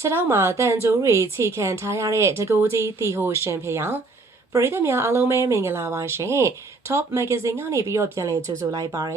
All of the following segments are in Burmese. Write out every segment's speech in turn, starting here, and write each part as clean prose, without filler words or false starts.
ခြေထောက်မှာတန်ကြိုးတွေခြေခံထားရတဲ့တကိုးကြီးတီဟိုရှင်ဖေယပရိသတ်များအားလုံးပဲမင်္ဂလာပါရှင် Top Magazine ကနေပြီးတော့ပြန်လည်ကြိုဆိုလိုက်ပါတယ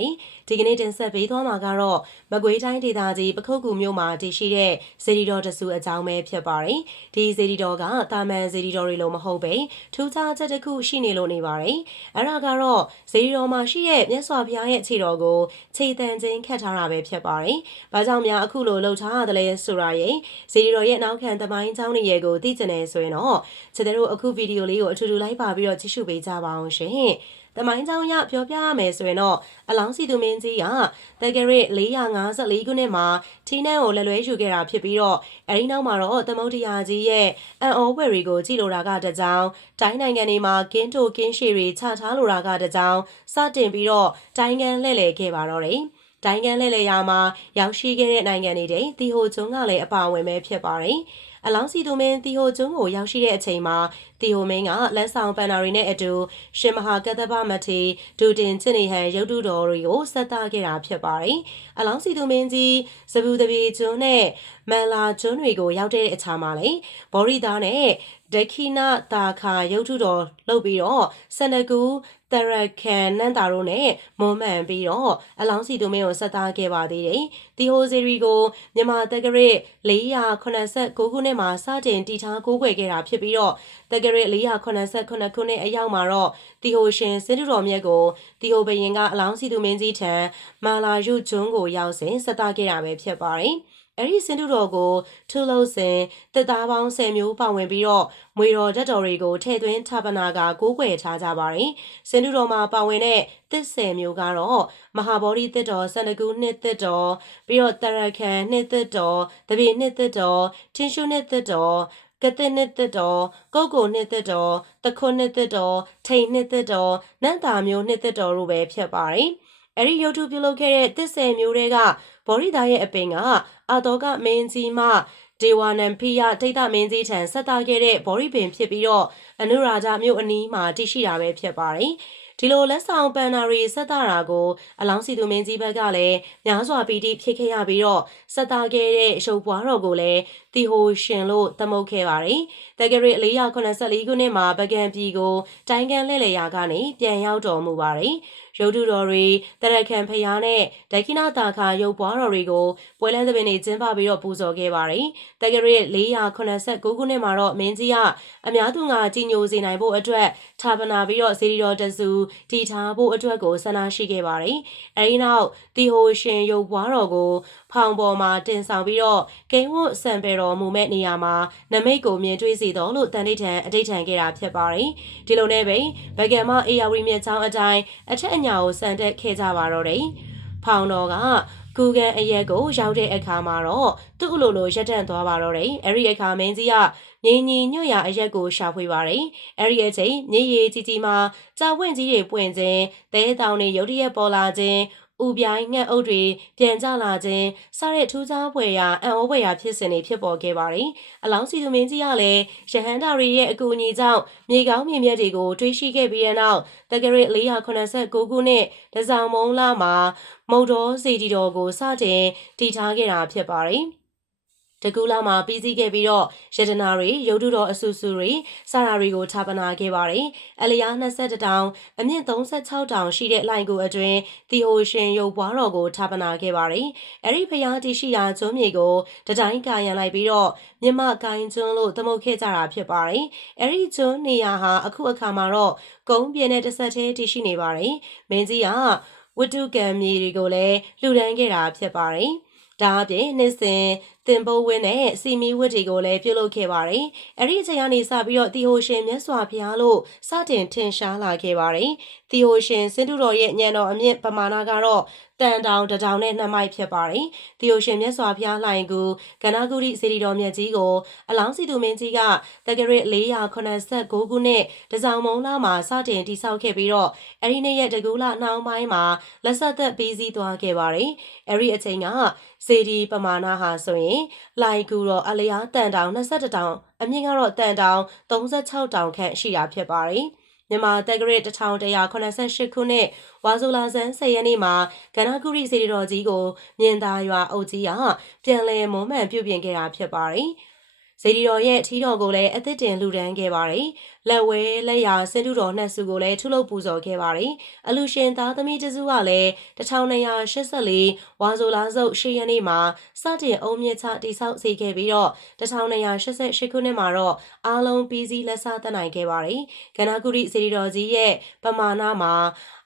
်ဒီကနေ့တင်ဆက်ပေးသွားမှာကတော့မကွေးတိုင်းဒေသကြီးပခုတ်ကူမြို့မှာတည်ရှိတဲ့ဇေဒီတော်တဆူအကြောင်းပဲဖြစ်ပါတယ်ဒီဇေဒီတော်ကတာမန်ဇေဒီတော်တွေလို့မဟုတ်ပဲထူးခြားချက်တစ်ခုရှိနေလို့နေပါတယ်အဲ့ဒါကတော့ဇေဒီတော်မှာရှိတဲ့မြတ်စွာဘုရားရဲ့ခြေတော်ကိုခြေတန်ချင်းခတ်ထားတာပဲဖြစ်ပါတယ်ဘာကြောင့်များအခုလိုလှုပ်ထားရတယ်လဲဆိုတာရဲ့ဇေဒီတော်ရဲ့နောက်ခံသမိုင်းကြောင်းတွေရဲ့ကိုသိကျင်နေဆိုရင်တော့ခြေတို့အခုဗီဒီယိုလေးကိုအထူးထူလိုက်ပါပြီးတော့ကြည့်ရှုပေးကြပါအောင်ရှင်တမိုင်းကြောင်းရပြောပြရမယ်ဆိုရင်တော့အလောင်းစီသူမင်းကြီးကတက္ကရာ454ခုနှစ်မှာထီးနှန်းကိုလက်လွဲယူခဲ့တာဖြစ်ပြီးတော့အဲဒီနောက်မှာတော့သမုဒ္ဒရာကြီးရဲ့အံ့ဩဖွယ်တွေကိုကြည့်လိုတာကတကြောင်တိုင်းနိုင်ငံတွေမှာကင်းတိုကင်းရှည်တွေချထားလိုတာကတကြောင်စတင်ပြီးတော့တိုင်းကန်လှည့်လည်ခဲ့ပါတော့တယ်တိုင်းကန်လှည့်လည်ရာမှာရောက်ရှိခဲ့တဲ့နိုင်ငံတွေတဲ့တီဟိုကျွန်းကလည်းအပါအဝင်ပဲဖြစ်ပါတယ်အလောင်းစီသူမင်းတီဟိုကျွန်းကိုရောက်ရှိတဲ့အချိန်မှာတီဟိုမင်းကလက်ဆောင်ပန်နာရီနဲ့အတူရှင်မဟာကတ္တပမထေဒူတင်ချစ်နေဟန်ရုပ်တုတော်တွေကိုဆက်သခဲ့တာဖြစ်ပါတယ်။အလောင်းစီသူမင်းကြီးဇဘူတပီကျွန်းနဲ့မန်လာကျွန်းတွေကိုရောက်တဲ့အချိန်မှာလေဘော်ရီသားနဲ့ဒခိနတာခါရုပ်ထုတော်လှုပ်ပြီးတော့စန္ဒကူတရကန်နန်းတာတို့နဲ့မွန်မှန်ပြီးတော့အလောင်းစီသူမင်းကိုဆက်သားခဲ့ပါသေးတယ်။တီဟိုဇီရီကိုမြန်မာတက္ကရာ489ခုနှစ်မှာစတင်တည်ထားကိုးကွယ်ခဲ့တာဖြစ်ပြီးတော့တက္ကရာ489ခုနှစ်အရောက်မှာတော့တီဟိုရှင်စင်တူတော်မြတ်ကိုတီဟိုဘရင်ကအလောင်းစီသူမင်းကြီးထံမာလာရုကျွန်းကိုရောက်စဉ်ဆက်သားခဲ့တာပဲဖြစ်ပါတယ်။အဲ့ဒီစင်တူတော်ကိုထူလို့စဉ်တက်သားပေါင်း10မျိုးပါဝင်ပြီးတော့မွေတော်ဓာတ်တော်တွေကိုထည့်သွင်းဌာပနာကကိုးကွယ်ထားကြပါတယ်။စင်တူတော်မှာပါဝင်တဲ့တစ်10မျိုးကတော့မဟာဗောဓိတစ်တော်စန္ဒကူနှစ်တစ်တော်ပြီးတော့တရခန်နှစ်တစ်တော်တပည့်နှစ်တစ်တော်ထင်းရှုနှစ်တစ်တော်ကတဲ့နှစ်သက်တော်ကုတ်ကိုနှစ်သက်တော်တခွန်းနှစ်သက်တော်ထိန်နှစ်သက်တော်နန့်တာမျိုးနှစ်သက်တော်တို့ပဲဖြစ်ပါတယ်။အဲဒီရုပ်ထုပြုလုပ်ခဲ့တဲ့တစ်10မျိုးတွေကဘောရိသားရဲ့အပင်ကအာတော်ကမင်းကြီးမှဒေဝနံဖိယဒိဋ္ဌမင်းကြီးထံဆက်သားခဲ့တဲ့ဘောရိပင်ဖြစ်ပြီးတော့အနုရာဓမြို့အနီးမှာတည်ရှိတာပဲဖြစ်ပါတယ်။ဒီလိုလက်ဆောင်ပန်နာရီဆက်သားတာကိုအလောင်းစီသူမင်းကြီးဘက်ကလည်းများစွာပီတိဖြစ်ခဲ့ရပြီးတော့ဆက်သားခဲ့တဲ့ရုပ်ပွားတော်ကိုလည်းတီဟိုရှင်လို့သမုတ်ခဲ့ပါတယ်။တက္ကရာ484ခုနှစ်မှာပကံပြည်ကိုတိုင်းကန်လှည့်လည်ရာကနေပြန်ရောက်တော်မူပါတယ်။ရုပ်တုတော်တွေတရခန်ဖျားနဲ့ဒက္ခိဏတာခါရုပ်ပွားတော်တွေကိုပွဲလန်းသဘင်တွေကျင်းပပြီးတော့ပူဇော်ခဲ့ပါတယ်။တက္ကရာ489ခုနှစ်မှာတော့မင်းကြီးကအများသူငါကြီးညိုစေနိုင်ဖို့အတွက်ဌာပနာပြီးတော့ဇေဒီတော်တဆူတည်ထားဖို့အတွက်ကိုဆန္ဒရှိခဲ့ပါတယ်။အဲဒီနောက်တီဟိုရှင်ရုပ်ပွားတော်ကိုဖောင်ပေါ်မှာတင်ဆောင်ပြီးတော့ဂိမ်းဝတ်စံပယ်တော်မူမဲ့နေရာမှာနမိတ်ကိုမြင်တွေ့စေတော်လို့တန်ဋိဌံအဋိဌံခဲ့တာဖြစ်ပါတယ်။ဒီလိုနဲ့ပဲဗကံမအေယာဝီမြတ်ချောင်းအတိုင်းအထက်အညာကိုစံတက်ခဲ့ကြပါတော့တယ်။ဖောင်တော်ကကူကန်အရက်ကိုရောက်တဲ့အခါမှာတော့သူ့အလိုလိုရက်တန့်သွားပါတော့တယ်။အဲ့ဒီအခါမင်းကြီးကငင်းညီညွတ်ရာအရက်ကိုရှာဖွေပါတယ်။အဲ့ဒီအချိန်မြေရီကြီးကြီးမှာကြာဝင့်ကြီးတွေပွင့်ခြင်းတဲတောင်တွေရုတ်တရက်ပေါ်လာခြင်းဥပြိုင်းငှက်အုပ်တွေပြန်ကျလာခြင်းစတဲ့ထူးခြားဖွယ်ရာအံ့ဩဖွယ်ရာဖြစ်စဉ်တွေဖြစ်ပေါ်ခဲ့ပါတယ်။အလောင်းစီသူမင်းကြီးကလည်းရဟန္တာရီရဲ့အကူအညီကြောင့်မြေကောင်းမြေမြတ်တွေကိုတွေးရှိခဲ့ပြီးတဲ့နောက်တက္ကရာ489ခုနှစ်တစောင်းမုံလာမှာမုတ်တော်စီတီတော်ကိုစတင်တည်ထားခဲ့တာဖြစ်ပါတယ်။တကူလာမှာပြီးစီးခဲ့ပြီးတော့ရတနာတွေရုပ်တုတော်အဆူဆူတွေစာရာတွေကိုဌာပနာခဲ့ပါတယ်။အလျား22တောင်အမြင့်36တောင်ရှိတဲ့လိုင်ကိုအတွင်းတီဟိုရှင်ရုပ်ပွားတော်ကိုဌာပနာခဲ့ပါတယ်။အဲဒီဖျားတရှိရာကျွန်းမြေကိုတတိုင်းကာရန်လိုက်ပြီးတော့မြမကိုင်းကျွန်းလို့သမုတ်ခဲ့ကြတာဖြစ်ပါတယ်။အဲဒီကျွန်းနေရာဟာအခုအခါမှာတော့ကုန်းပြင်းတဲ့တစ်ဆက်သေးတရှိနေပါတယ်။မင်းကြီးကဝတ္ထုကံမြေတွေကိုလည်းလှူဒန်းခဲ့တာဖြစ်ပါတယ်။ဒါအပြင်နှစ်စဉ်တင်ပိုးဝင်းနဲ့စီမီဝတ်တွေကိုလည်းပြုလုပ်ခဲ့ပါတယ်။အဲ့ဒီအချိန်ကနေစပြီးတော့တီဟိုရှင်မြတ်စွာဘုရားလို့စတင်ထင်ရှားလာခဲ့ပါတယ်။တီဟိုရှင်စင်တုတော်ရဲ့ညံတော်အမြင့်ပမာဏကတော့တန်တောင်တထောင်နဲ့2မိုက်ဖြစ်ပါတယ်။တီဟိုရှင်မြတ်စွာဘုရားလှိုင်ကူကဏဂုရိစေတီတော်မြတ်ကြီးကိုအလောင်းစီသူမင်းကြီးကတက္ကရာ489ခုနှစ်တစောင်းမုံလာမှာစတင်တည်ဆောက်ခဲ့ပြီးတော့အဲ့ဒီနေ့ရက်တကူလနှောင်းပိုင်းမှာလက်ဆက်သက်ပြီးစီးသွားခဲ့ပါတယ်။အဲ့ဒီအချိန်ကစေတီပမာဏဟာဆိုရင်လိုက်ကူတော့အလျားတန်တောင်21တောင်အမြင့်ကတော့တန်တောင်36တောင်ခန့်ရှိတာဖြစ်ပါတယ်။မြန်မာတက္ကရာ1188ခုနှစ်ဝါဆိုလာဆန်း10ရက်နေ့မှာကဏဂုရိစေတီတော်ကြီးကိုမြင်သာရွာအုပ်ကြီးကပြန်လည်မွမ်းမံပြုပြင်ခဲ့တာဖြစ်ပါတယ်။ စေတီတော်ရဲ့ထီးတော်ကိုလည်းအသက်တင်လှူဒန်းခဲ့ပါတယ်။လက်ဝဲလက်ရာစင်တူတော်နှစ်စုကိုလည်းထုလုပ်ပူဇော်ခဲ့ပါတယ်။အလူရှင်သားသမီးတစုကလည်း1284ဝါဆိုလာစုပ်10ရက်နေ့မှာစတင်အုံမြင့်ချတိဆောက်စေခဲ့ပြီးတော့1288ခုနှစ်မှာတော့အားလုံးပြီးစီးလက်စားတက်နိုင်ခဲ့ပါတယ်။ကနကုရီစေတီတော်ကြီးရဲ့ပမာဏမှာ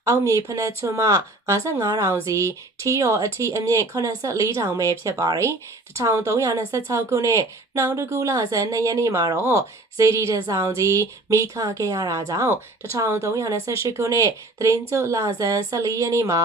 အောက်မြေဖနက်ချွန်းမှ55တောင်စီထီးတော်အထိအမြင့်84တောင်ပဲဖြစ်ပါတယ်1326ခုနှစ်နှောင်းတကူလဆန်း2ရက်နေ့မှာတော့ဇေဒီတဆောင်ကြီးမိခခဲ့ရတာကြောင့်1328ခုနှစ်သတင်းကျွတ်လဆန်း14ရက်နေ့မှာ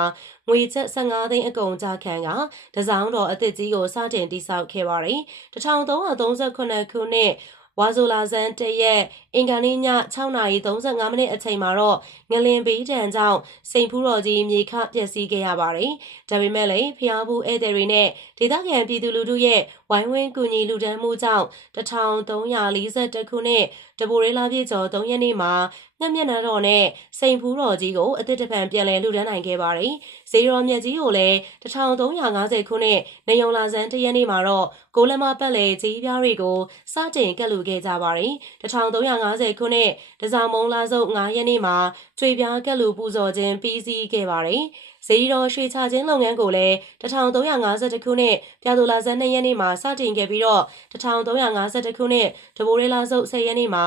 ငွေကျပ်15သိန်းအကုန်ကြခံကတစောင်းတော်အသစ်ကြီးကိုစတင်တိစောက်ခဲ့ပါတယ်1338ခုနှစ်ဝါဆိုလာဇန်တရက်အင်္ဂါနေ့ည6:35မိနစ်အချိန်မှာတော့ငလင်ဘေးဒဏ်ကြောင့်စိန်ဖူးတော်ကြီးမြေခပျက်စီးခဲ့ရပါတယ်။ဒါပေမဲ့လည်းဖျားဘူးဧည့်သည်တွေနဲ့ဒေသခံပြည်သူလူထုရဲ့ဝိုင်းဝန်းကူညီလူဒန်းမှုကြောင့်1341ခုနှစ်တပိုရဲလာပြည့်ကျော်3ရက်နေ့မှာမျက်နှာတော်နဲ့စိန်ဖူးတော်ကြီးကိုအသစ်တပံပြန်လည်လူဒန်းနိုင်ခဲ့ပါတယ်။ဇေရောမြတ်ကြီးကိုလည်း1350ခုနှစ်နေုံလာဇန်တရက်နေ့မှာတော့ကိုလမပတ်လေကြီးပြားတွေကိုစတင်ကက်လူခဲ့ကြပါတယ်1350ခုနှစ်တစားမုံလာစုပ်9ရက်နေ့မှာကျွေပြားကက်လူပူဇော်ခြင်းပြီးစီးခဲ့ပါတယ်ဇေဒီတော်ရွှေချခြင်းလုပ်ငန်းကိုလည်း1350ခုနှစ်ပြာသူလာဇန်2ရက်နေ့မှာစတင်ခဲ့ပြီးတော့1350ခုနှစ်တဘိုရဲလာစုပ်10ရက်နေ့မှာ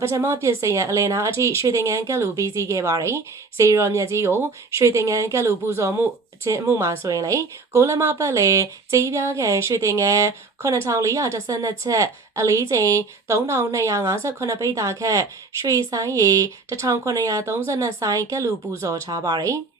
ပထမပြည့်စင်ရန်အလယ်နာအထိရွှေသင်္ကန်းကက်လူပြီးစီးခဲ့ပါတယ်။ဇေရောမြတ်ကြီးကိုရွှေသင်္ကန်းကက်လူပူဇော်မှုခြင်းအမှုမှာဆိုရင်လေကိုလမပတ်လေကြီးပြားခံရွှေသင်္ကန်း9412ချက်အလေးချိန်3258ပိဿာခန့်ရွှေဆိုင်ရည်1932ဆိုင်ကက်လူပူဇော်ထားပါတယ်။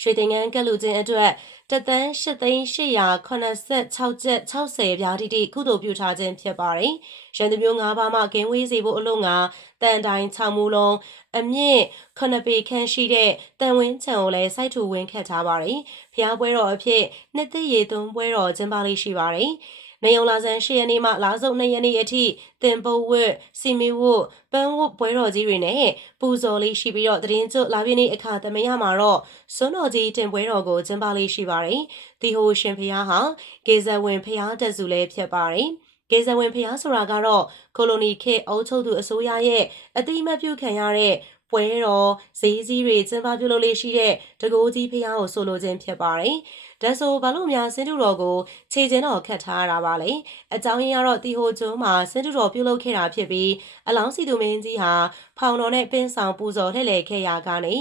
ရွှေသင်္ကန်းကက်လူခြင်းအတွက်1,886,660ပြားတိကုသိုလ်ပြုထားခြင်းဖြစ်ပါတယ်။ရန်သူမျိုး၅ပါးမှကင်းဝေးစေဖို့အလို့ငါတန်တိုင်း6မူလုံးအမြင့်9ပေခန့်ရှိတဲ့တန်ဝင်းချံကိုလည်းစိုက်ထူဝင်းခတ်ထားပါတယ်။ဖျားပွဲတော်အဖြစ်နှစ်သိရေသွန်းပွဲတော်ကျင်းပလေးရှိပါတယ်။နေုံလာဆန်း10ရက်နေ့မှလာစုပ်2ရက်နေ့အထိတင်ပုတ်ဝတ်စီမီဝတ်ပန်းဝတ်ပွဲတော်ကြီးတွေနဲ့ပူဇော်လေးရှိပြီးတော့သတင်းကျွတ်လာပြည့်နေ့အခါသမယမှာတော့စွန်းတော်ကြီးတင်ပွဲတော်ကိုကျင်းပလေးရှိပါတယ်။ဒီဟိုရှင်ဖျားဟာကေဇဝင်ဖျားတက်စုလည်းဖြစ်ပါတယ်။ကေဇဝင်ဖျားဆိုတာကတော့ကိုလိုနီခေတ်အုပ်ချုပ်သူအစိုးရရဲ့အတိအမှတ်ပြုခံရတဲ့ပွဲတော်ဈေးကြီးတွေကျင်းပပြုလုပ်လေးရှိတဲ့တကိုးကြီးဖျားကိုဆိုလိုခြင်းဖြစ်ပါတယ်။ဒါဆိုဘာလို့များစင်တူတော်ကိုခြေချင်းတော်ခတ်ထားရတာပါလဲအကြောင်းရင်းကတော့တီဟိုကျွန်းမှာစင်တူတော်ပြုလုပ်ခဲ့တာဖြစ်ပြီးအလောင်းစီသူမင်းကြီးဟာဖောင်တော်နဲ့ပင်းဆောင်ပူဇော်လှည့်လည်ခဲ့ရာကနေ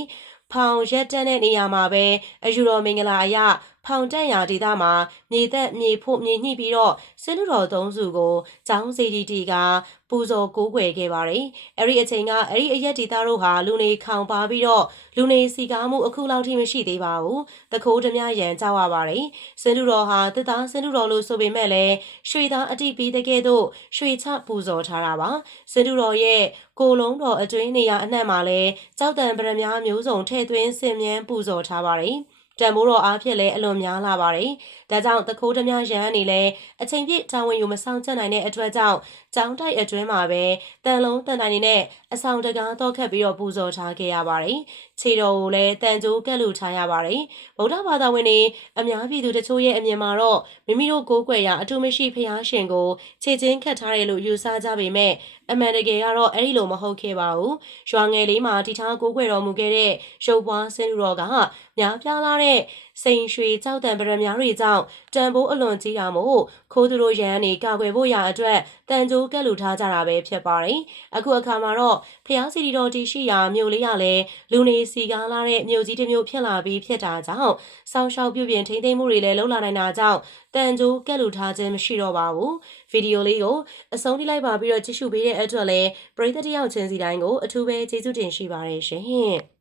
ဖောင်ရက်တက်တဲ့နေရာမှာပဲအယူတော်မင်္ဂလာအရဖောင်တက်ရာဒေသမှာမြေသက်မြေဖို့မြေညှိပြီးတော့စင်တူတော်သုံးစုကိုကျောင်းစီတီကပူဇော်ကိုးကွယ်ခဲ့ပါတယ်။အဲ့ဒီအချိန်ကအဲ့ဒီအရက်ဒေသတို့ဟာလူနေခေါင်ပါပြီးတော့လူနေစီကားမှုအခုလောက်ထိမရှိသေးပါဘူး။တခိုးဓမြရန်ကြောက်ရပါတယ်။စင်တူတော်ဟာတစ်သားစင်တူတော်လို့ဆိုပေမဲ့လည်းရွှေသားအတိပြီးတဲ့ကဲ့သို့ရွှေချပူဇော်ထားတာပါ။စင်တူတော်ရဲ့ကိုလုံးတော်အတွင်းနေရာအနှံ့မှာလည်းကြောက်တံပရမမျိုးစုံထည့်သွင်းဆင်မြန်းပူဇော်ထားပါတယ်။တံမိုးတော်အားဖြင့်လည်းအလွန်များလာပါတယ်။ဒါကြောင့်တခိုးဓမြရန်အနေနဲ့အချိန်ပြည့်တာဝန်ယူမဆောင်ချက်နိုင်တဲ့အတွက်ကြောင့်ကျောင်းတိုက်အတွင်းမှာပဲတန်လုံးတန်တိုင်နေနဲ့အဆောင်တကားတော့ခတ်ပြီးတော့ပူဇော်ထားခဲ့ရပါတယ်။ခြေတော်ကိုလည်းတန်ကြိုးကက်လူထားရပါတယ်။ဗုဒ္ဓဘာသာဝင်တွေအများပြည်သူတချို့ရဲ့အမြင်မှာတော့မိမိတို့ကိုးကွယ်ရာအထူးမရှိဖျားရှင်ကိုခြေချင်းခတ်ထားတယ်လို့ယူဆကြပေမဲ့အမှန်တကယ်ကတော့အဲ့ဒီလိုမဟုတ်ခဲ့ပါဘူး။ရွာငယ်လေးမှာတီထားကိုးကွယ်တော်မူခဲ့တဲ့ရုပ်ပွားစင်လူတော်ကများပြားလာတဲ့စိန်ရွှေကြောက်တံပရများတွေကြောင့်တန်ဖိုးအလွန်ကြီးတာမို့ခိုးသူတို့ရန်နေကာကွယ်ဖို့ရာအတွက်တန်ကြိုးကက်လူထားကြတာပဲဖြစ်ပါတယ်။အခုအခါမှာတော့ဖျားစီတီတော်တီရှိရာမြို့လေးရလဲလူနေစီကားလာတဲ့မြို့ကြီးတစ်မြို့ဖြစ်လာပြီးဖြစ်တာကြောင့်စောင်းရှောက်ပြုပြင်ထိမ့်သိမ်းမှုတွေလည်းလှုပ်လာနိုင်တာကြောင့်တန်ကြိုးကက်လူထားခြင်းမရှိတော့ပါဘူး။ဗီဒီယိုလေးကိုအဆုံးထိလိုက်ပါပြီးတော့ကြည့်ရှုပေးတဲ့အတွက်လည်းပရိသတ်တယောက်ချင်းစီတိုင်းကိုအထူးပဲကျေးဇူးတင်ရှိပါတယ်ရှင်။